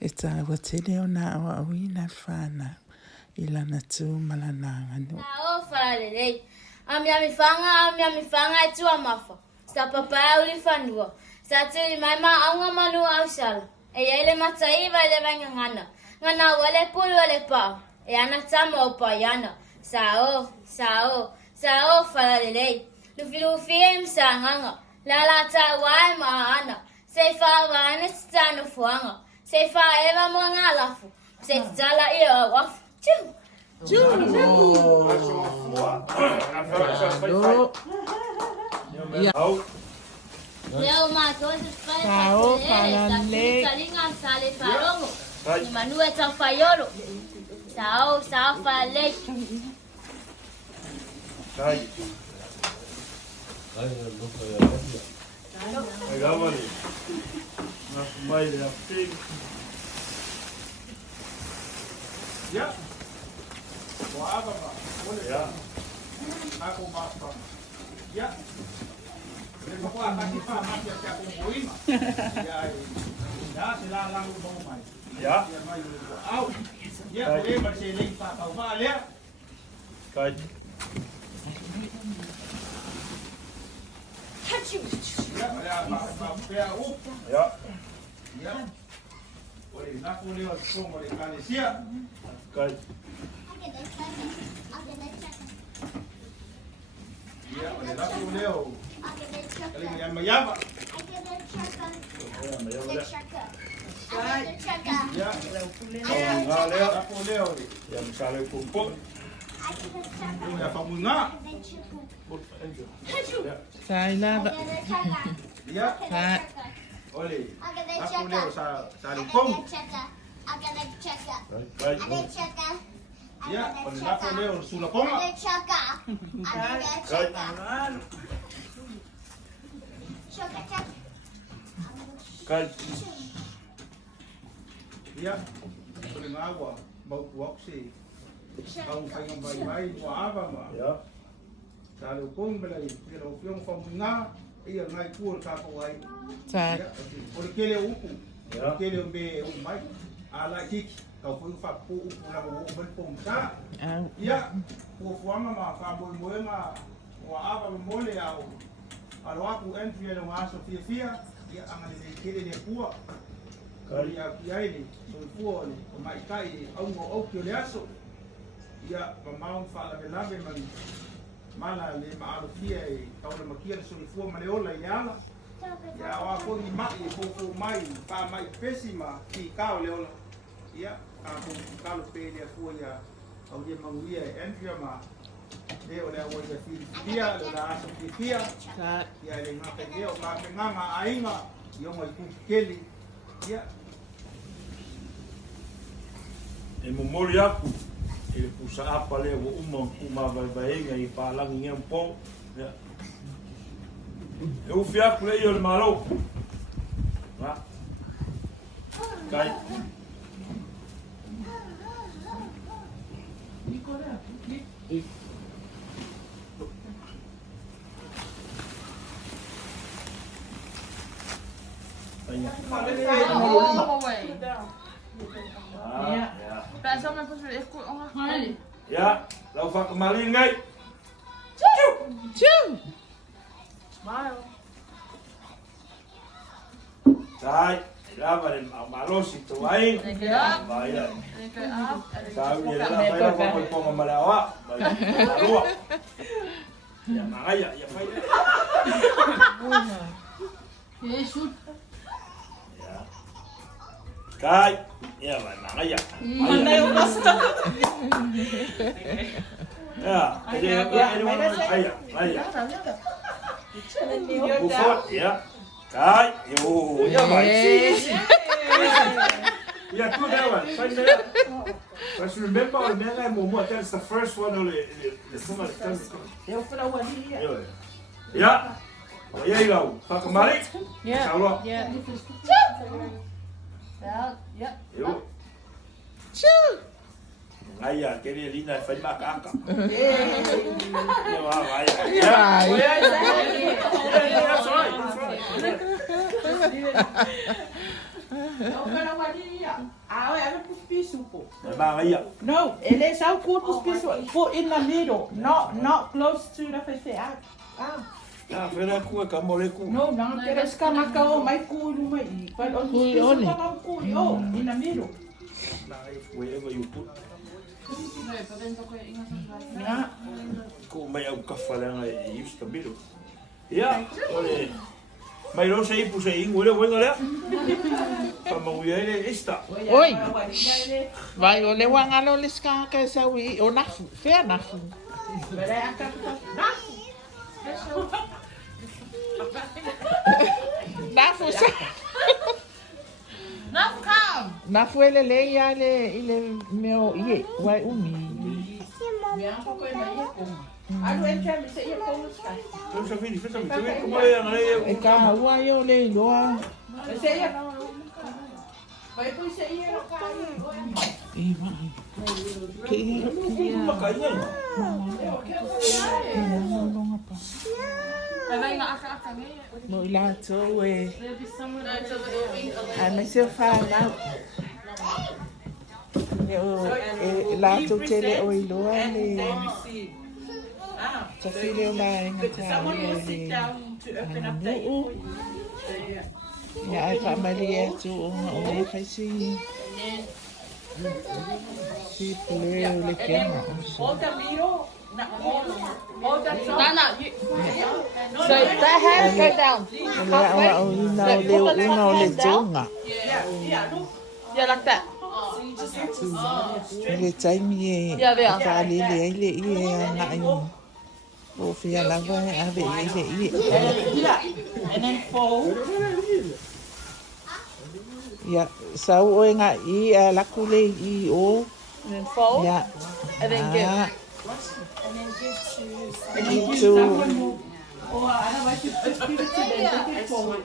E tāua tele o nā aoaoina fanau I lana tū ma lana Aganuu. Ao whalelei. Ami fanga e tua mafa. Sa papaya uli fanua. Sa tuli mai ma aunga manu au sala. E ele mataiva ele vanga ngana. Ngana wale pulu wale pa. E ana tama o pa yana. Sao whalelei. Lufi em sa nganga. Lala ta wai ma ana. Se fa wane stano fuanga. Se fa eva mo ngalafu. Se tala I wafu. Leo matoto fale talinga sale farongo. Ni manue ta fayolo. Sao fale. Sai. Agavali. Na mai da pig. Ya. Whatever, yeah. Aku basta. Ya. Lepas aku kasih faham macam aku poin. Ya, ya, sila lang mau mai. Ya. Ya mai dulu. Au. Ya, boleh berseling pak tahu pak ya. Kaj. Ya, ya, ya. Ya. Boleh nak boleh langsung boleh kali siap. Kaj. Ya, oleh aku leo. Kali yang mayaba. Ya, aku leo. Yang misalnya kumpul. Ya, famuna. Sai lava. Ya. Oleh. Aku leo sa lipong. Ya, oleh aku leo Sula ponga. Kai. Ya, oleh agua, bau kuak sih. Kau pengen bayi-bayi buat apa mah? Ya. Kalau pun belai, kalau pion famuna, ia ngai kur kakawai. Sai. Oleh kele uku, kele be umai, ala kiki. Kau pun fapu ulang berpom sa, ya, pufuama ma fabu moema, wa apa mole au, kalau aku entry yang masuk via, ya angan kiri dia kuat, kalau ya ini, sulfur ni, mai kai, au mau kyo liaso, ya pemaun fala belabe man, mana le maalu via, kau le makia sulfur maleola yala, ya aku ni mai, pufu mai, pa mai pesima, ki kau leola, ya. Kalau pele aku ya, au dia manguia entry ma, dia oleh awak dia, dah asal dia, ya le ngapa dia, ngapa ngama ainga, yang mau ikut keli, ya. Memori aku, ele pusa apa le, uma vai ngai palang ingat pom, ya. Eu fui aku le eu le malo, lah, kai. Ya, lau fa kembali ngai. Cium. Smile. Sai, lava le malosi tu ai. Baia. Sai ni la baia ko ko malawa. Malawa. Ya mangaya, ya baia. Yesus. Ya. Kai, ya mangaya. Mana yang basta? Ya, ini baia, baia. Bufot, ya. Kai, yo, ya baik. Yeah, good that one. Find that. But remember, that's the first one. Somebody tell me. Yeah. Yeah, you go. Pak kembali. Yeah. Yeah. Yeah. Yo. Cium. Ayah, kini Lina find back akak. Yeah. Wah, ayah. Yeah. Yeah, that's right. That's right. kala wali ya. Ah, I have put piece po. Maria. No, ele sao put piece put in the middle, not close to the face. Ah. Whera kua ka mole ku. No, kere ska maka o mai kulu mai. But on Kui oni. in the middle. Wherever you put. Na. Ko mai au ka whalanga I use the middle. Ia, ole. Mai ro sei pu sei ngule wenga lea. Pamaui ele esta. Oi. Vai o le wanga lo le ska ka sawi o nafu. Fea nafu. Nafu sa. Nafu kam. Nafu ele le ia ile meo ie. Vai umi. Mea ko ko mai ko. Alu entra mi se ia ko ska. Então já vim, fez a mim. Também como é a E ka ua yo le iloa. Se ia. Vai po se ia ro ka. E vai. Que uma carinha. mo ila to e. Ai mas eu fanau. La to tele o iloa le. Sa file o la inga ka Aganuu. Ya ai pa mali e tu o e faisi. Si pule o le kema. Hold the middle. Hold the Lana, So that hand go down. Le aoaoina o le unga o le tunga. Yeah, like that. Le taimi e Yeah, there. ka le ai le i e anga ai. O fia lava e ave i le i. And then fold. Ya, sau o nga i a laku le I o. And then fold. Ya. And then give. To Oh, I don't like to give it to them. Take it forward.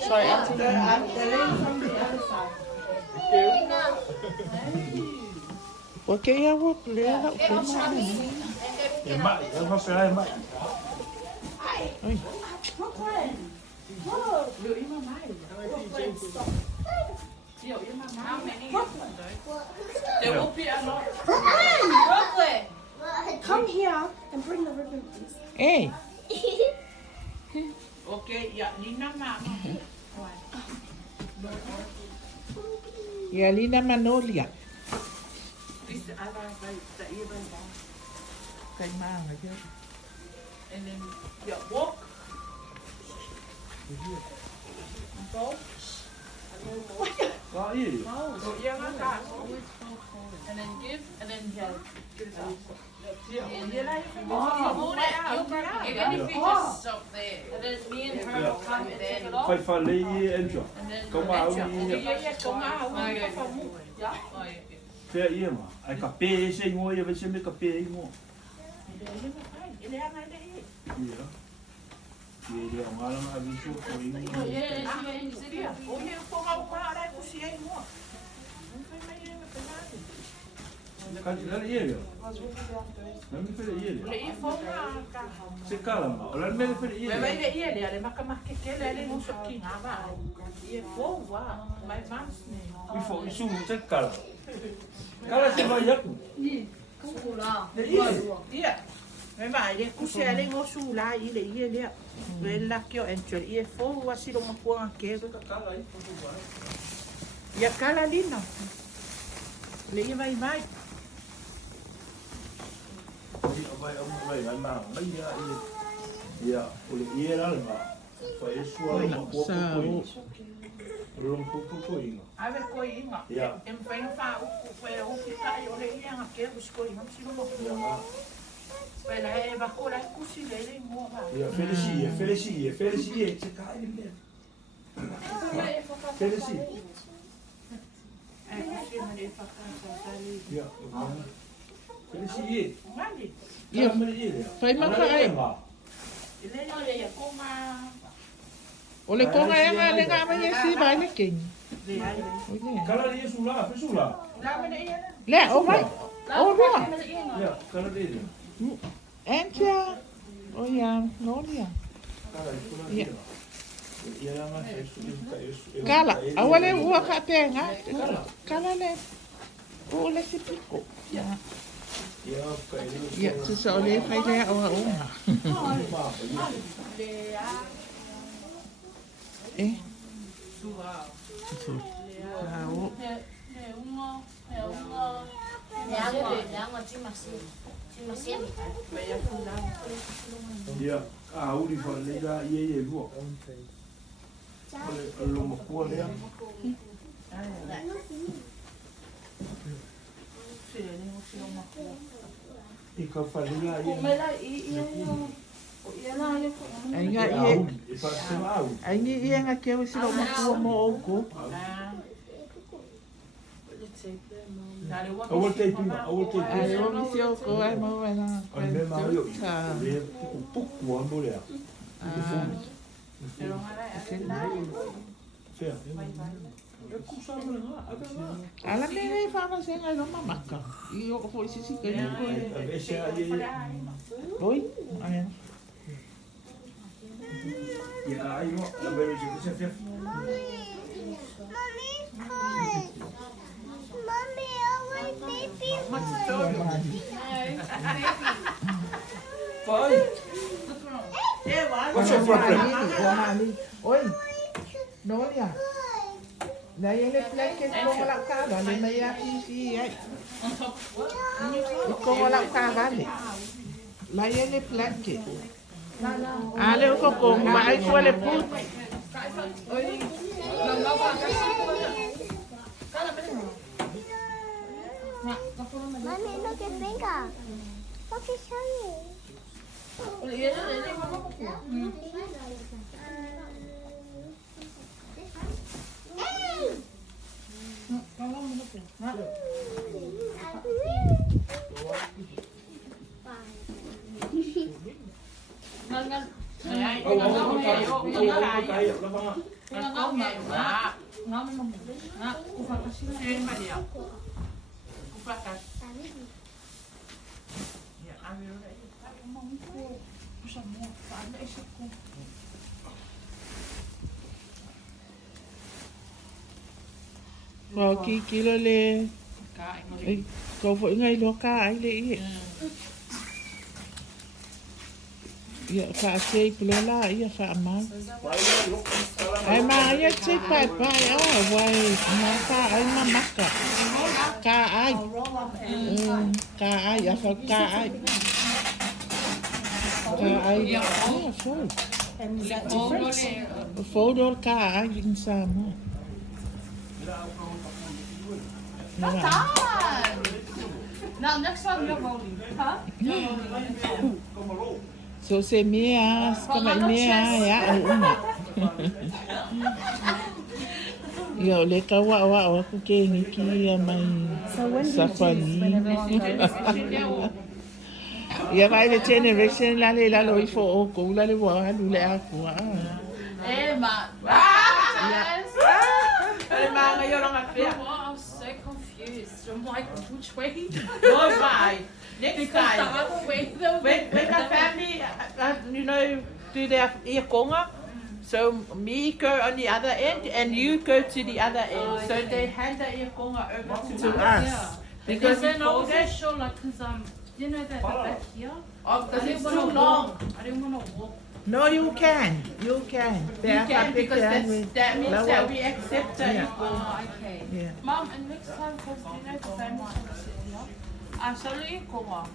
Sorry, Auntie. The lady from the other side. o ke ia wo le ala o ke É mais, eu vou esperar mais. There will be a lot. Come here and bring the ribbon, please. Ei, Okay, yeah, Nina Mama. ia lina manolia. This the other side, the even down. Kai manga ia. And then, yeah, walk. Go. Ah, aí. Go, yeah, like that. And then give. And then yeah. And then I Hold it out. Even if you just stop there. And then me and her will come and take it off. Vai falei e entra. And then Como a yeah, uni. yeah, go out. Oh, yeah. Yeah. Oh, yeah. Pea ia ma. Ai ka pe ese ngo ia vai ser me ka pe ngo. Ele é mais daí. Ia. Ia ia ngala na aviso ko ingo. Yeah, it's in the O meu fogo ao mar é cozinhar mo. Não foi mais ainda penado. Ka ia ia. Não me fere ia. Ele ia fogo na casa. Se cala ma. Ora me fere ia. Mas vai daí ele, ele marca mais que ele não só aqui na vai. E fogo vai, mas vamos nem. Mi fo isu se cala. Cala se vai ia. Sula. Ia. Mas vai, ele cozinha ele não sula ele ele. Ele lá que eu entro, e fogo assim uma coisa que Cala aí, por favor. e a cala ali não. Ele vai mais. Vai ma. Vai ia ia. Ia, o ia era ma. Foi isso uma pouco. Rum pouco ingo. Ave coinha. Yeah. Em pensa o que cai o rei a que os coinha, se não Ja. Pela é bacura é cozinha ele mo vai. Ja, felicie, se cai ele. Felicie. É cozinha ele para casa ali. Ja. Felicie. Mali. Ia, ele. fai maka ai. Ele não ia coma. O le konga e nga le nga mai e si vai le king. Le ai. Kala dia Sula, fe Sula. Lá me ia. Le, o vai. O roa. Ja, kala dia. Entia. O ia, no lia. Kala Ia. dia. Kala, awale ua ka tenga. Kala le. O le si piko. Ya, tu sa ole fai le aoaoina. Eh? Sula. Ia, uri fa le ga ie lua. Lo mo ko le. I ka fa le ga Ainga ia nga ke o silo makua mo oko. I will take you. Ai o mi si oko ai mo wena. Ai me ma yo. Le puku ambo le. Fair. Ala me nei whana se ngai no mamaka. I o ko isi si kene ko. Oi, ai. Ya, ai no, la vero se se. Mommy, I want baby. Fine. What's your problem? Oi. Nolia. Na ele pleke ko la ka le me ya ki ai. Ko la ka vale. La ele pleke. Ale ko ko mai ko le put. Mommy, look at finger. Look at shiny. Ko ki kilo le. Ko fo ngai lo ka ai le i. Ya ka sei pula ia fa ma. Ai ma ia sei pai wai ma ka ai ma maka. Ka ai. Ka ai ya fa ka ai. Ka ai. Ya fo. And is that different? Photo ka ai in Samoa. Now next time you're rolling. Huh? So se mea, kama mea ya una. Yo le kawa wa ku ke ngiki ya mai safani. Ya vai le generation la le la lo ifo o ko la le wa lu le aku. Eh, ma. I was so confused. I'm like, which way? Go by. Next time. The other way. When the family, do their iakonga, so me go on the other end and you go to the other end. So they hand the iakonga over to us. Because then I wasn't sure, like, because you know that back here. Because it's too long. I didn't want to walk. No, you can. You can. You can because that means that we accept the iakonga. Oh, okay. Yeah. Mom, and next time, because you know the family sit here, I shall iakonga.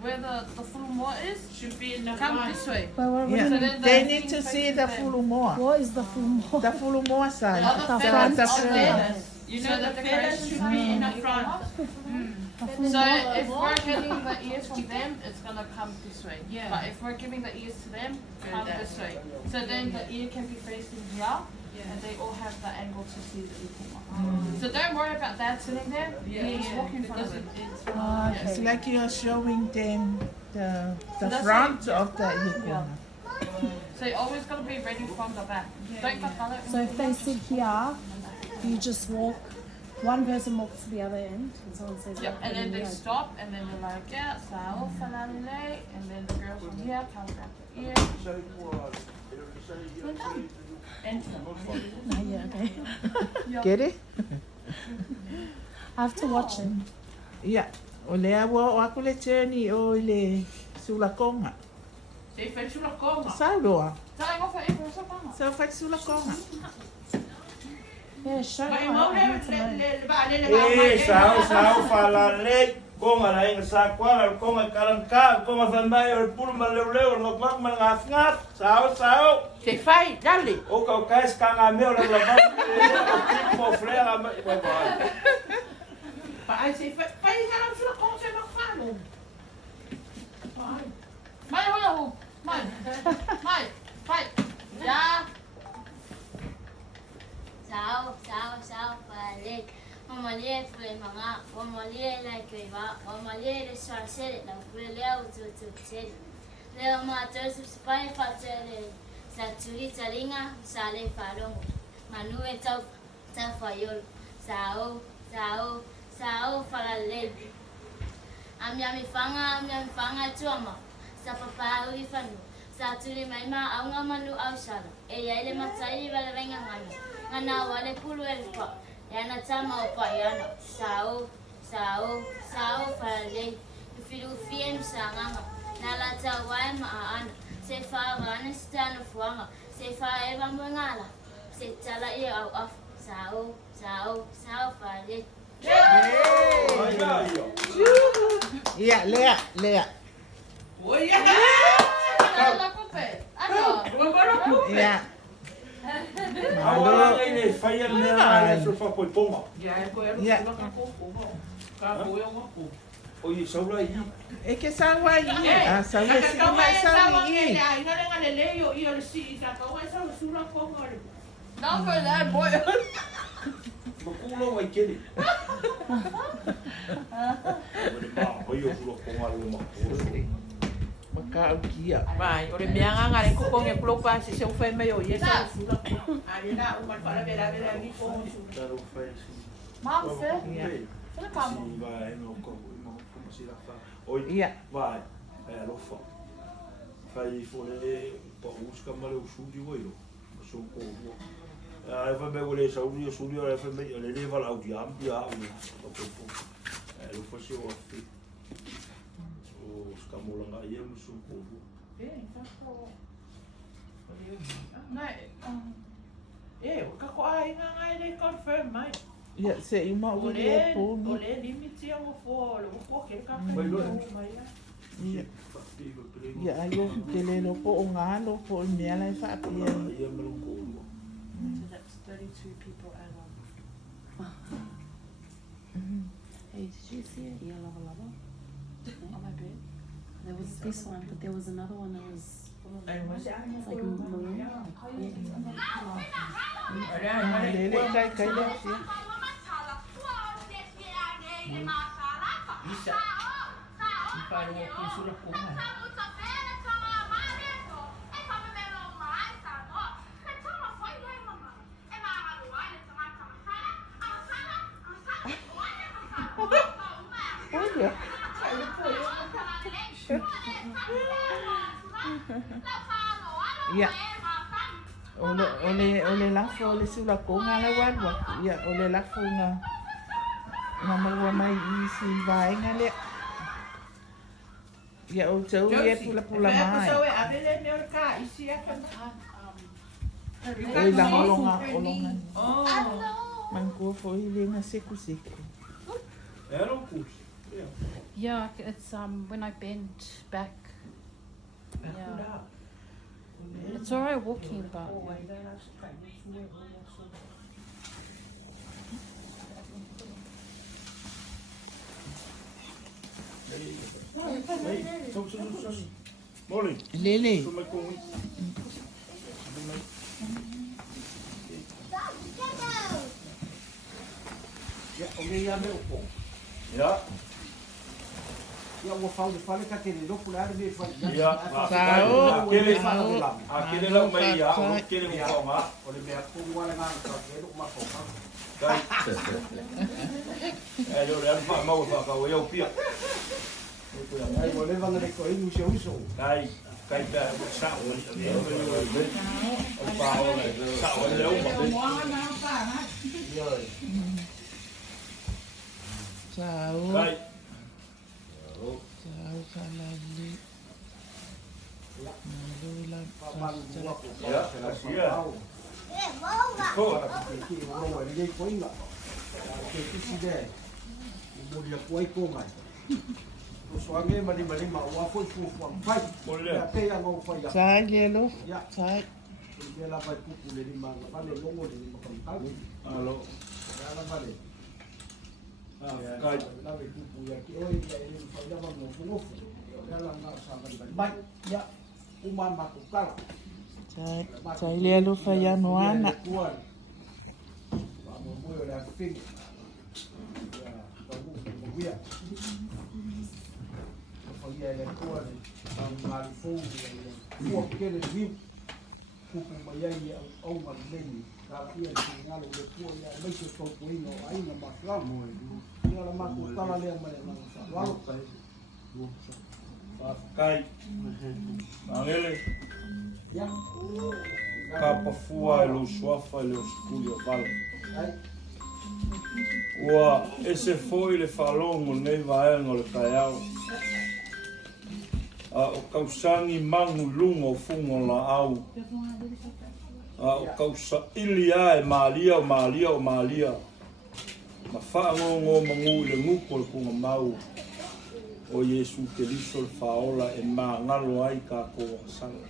Where the full more is, Should be in the come front. this way. Yeah. So then They need to see the fulumoa. What is the full more? The fulumoa side. The front. The Feathers. You know So the the feathers decorations should be in the front. So if we're getting the ears from them, it's gonna come this way. Yeah. But if we're giving the ears to them, come that this way. So then the ear can be facing here, and they all have the angle to see the ikuma. So don't worry about that sitting there. Yeah. Just walk in front of it. It's like you're showing them the that's front how of the ikuma. So you're always gonna be ready from the back. Don't cut color. So if they sit here, you just walk. One person walks to the other end, and someone says, Yep. And then they stop, and then they're like, yeah, sao falalele, and then the girl from here comes grab the ear. No, yeah, okay. Get it? I have to watch it. Ia, o lea ua o aku le journey o le sulakonga. Se fai sula konga. Sa roa. Tara ngofa e ko sa panga. Sa fai sulakonga. Yeah, show Mai me. mau I need to know. le ba le Sao fala le konga la inga sa kwala konga kalanka konga fanai o pulu ma leu no kwak ma ngat sao Se fai dale. o ka skanga me o la la o tipo frera ma Pa ai se fai ngala sula konga se ma falo. Mai hola hu. Mai. Mai. Ya. Sao, balik. Mamalia pule manga, mamalia la kaiva, mamalia le swasele, la pule leo tu sele. Leo ma terus supaya fatele, sa turi taringa, sale falong. Manu etau fayol. Sao falale. Amyami fanga tuama. Sa papa uli fanu. Sa turi maima aunga manu ausala. Eya ile matai wala venga ngana. Ngana wale pulu elfa. Yana tama o paiana. Sao falale. Filu fiem sanganga. Nala tawai maana. Se fa vana stana fuanga. Se fa eva mangala. Se tala ia au af. Sao falale. Ia, lea. Oh ya. La cope. Ano? Ia. Agora ele fai a minha so fa poi poma. Ya ko ya sula ka ko. Ka ko yo ko. Oi, saula aí. E ke sawa i. Ah, sawa si mai sawa i. Ya, ina nga le le yo le si ta ko sa sula ko ko. Not for that boy. Makulo vai kele. Oi, eu sulo com a luma. Maka kia. Vai, ore mianga ngare ko ko nge plo pa si se o fai me yo yesa sula ko. Ari na o man para vera ni ko sula. Claro, faz. Mom said. Sim, vai no como se lá fala. Oi. Ia. Vai. É, lofa. Fai fole pa uska male o sudi oi. So ko. Ai vai me ole sa uri o sudi ora fa me le leva la udia ambia o. É, lofa se o afi. O scamolanga ia mo so ko. Ka ko ai nga ngai le confirm mai. Ia, se i ma uli le pōni. Ole limiti ang fo, lo ko ke ka ka. Ia. Ia, ai o ke le lopo o ngā lopo o mea lai whaapia. Ia me lo ko. So that's 32 people and Hey, did you see it? Yeah, lava lava. on my bed. There was this one, but there was another one that was Ai mo se ai. like maroon. Yeah. Lele kai kai le sia. Isa. Ipa ro ko sula ko mai. Olha. Ia. Ole lafo ole sula konga la wadwa. Ia, ole lafo nga. Nga maua mai i si vaenga le. Ia, o tau ia pula mai. So a vele me o ka isi a ka. Oi la olonga. Oh. Mangkua fo i le nga seku. Era um curso. Yeah, it's when I bend back. Yeah. It's alright walking, but Molly. Lele. Ja, okay, ja, meu pô. Ja. Ja, o falo de fala que aquele louco lá ele faz. Ja. Aquele lá vai já, aquele vai lá. Olha, me apoio lá na casa, uma foca. É, eu levo mal para cá, eu pia. Aí vou levar na coisa no seu isso. Aí. Kai ka sa o le o pa o le sa o le o Ciao. Kai. Ciao salali. Malula. Ya, asia. Ko. Suami mali ma wa foi fu fai. Boleh. Te ya ngau fai ya. Sai lelo. Ya. Sai. Dia la vai pupu le lima, va le longo le lima kan tau. Alo. Ya la vale. Kai. La ve pupu ya ki oi ya ele fai ya va no no. Ya la na sa va bai. Ya. Uma ma ku kala. Sai. Sai lelo fai anuana. Va mo mo la fin. Ya. Va mo mo ya. Ia le koa le ngāri fōu kua kere viu kupu mai ai au ngaleni ka ia le ngalo le kua ia mai se tau koina o aina maklamo ia la mako tala lea mai ngalo sa walo kai Kai. Angele. ia Ka pafua e lo suafa e lo skuli o vale. Ua ese foi le whalongo nei vaenga le kaiao. O kausangi mangu lungo fungo la au. O kausa ilia e malia o malia o malia. Ma whaangongo mangu le nguko le kunga mau. O Yesu te liso le whaola e maa ngalo ai ka koa sanga.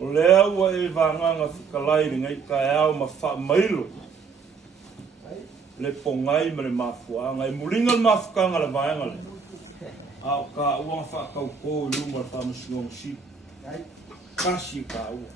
O lea ua e vanganga whikalai ngai kai au ma wha mailo. Le pongai ma le mafuanga e mulinga le mafukanga le vaenga le. Au ka uang wha kau kō lunga wha masinong si. Kasi ka ua.